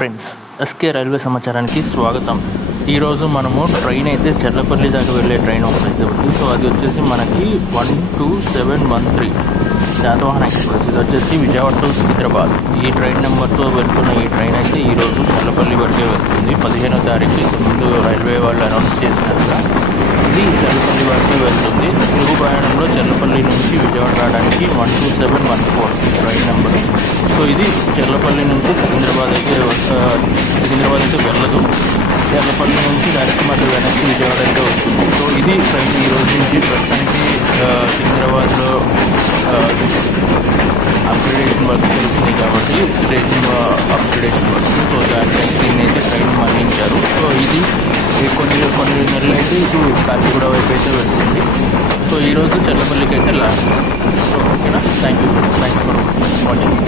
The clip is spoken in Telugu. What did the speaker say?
ఫ్రెండ్స్, ఎస్కే రైల్వే సమాచారానికి స్వాగతం. ఈరోజు మనము ట్రైన్ అయితే చెర్లపల్లి దాకా వెళ్ళే ట్రైన్ ఒకటైతే ఉంది. సో అది వచ్చేసి మనకి 12713 శాతవాహన ఎక్స్ప్రెస్. ఇది వచ్చేసి విజయవాడ టు సికింద్రాబాద్. ఈ ట్రైన్ నెంబర్తో వెళ్తున్న ఈ ట్రైన్ అయితే ఈరోజు చెర్లపల్లి వరకే వెళ్తుంది. 15వ తారీఖు ముందు రైల్వే వాళ్ళు అనౌన్స్ చేసినట్టుగా ఇది చెర్లపల్లి వరకే వెళ్తుంది. తిరుగు ప్రయాణంలో చెర్లపల్లి నుంచి విజయవాడ రావడానికి 12714 ట్రైన్ నెంబర్. సో ఇది చెర్లపల్లి నుంచి సికింద్రాబాద్ అయితే వెళ్ళదు. చెర్లపల్లి నుంచి డైరెక్ట్ మళ్ళీ వెనక్కి విజయవాడ అయితే వస్తుంది. సో ఇది ట్రైన్ ఈ రోజు నుంచి ప్రస్తుతానికి సికింద్రాబాద్లో అప్గ్రేడేషన్ వర్క్ జరుగుతుంది కాబట్టి ట్రైన్ అప్గ్రేడేషన్ వర్క్. సో దానికైతే దీన్ని అయితే ట్రైన్ మరణించారు. సో ఇది కొన్ని నెలలు అయితే ఇటు కాచిగూడ వైపు అయితే వెళ్తుంది. సో ఈరోజు చెర్లపల్లికి అయితే లాస్ట్. సో ఓకేనా, థ్యాంక్ యూ ఫర్ వాచింగ్.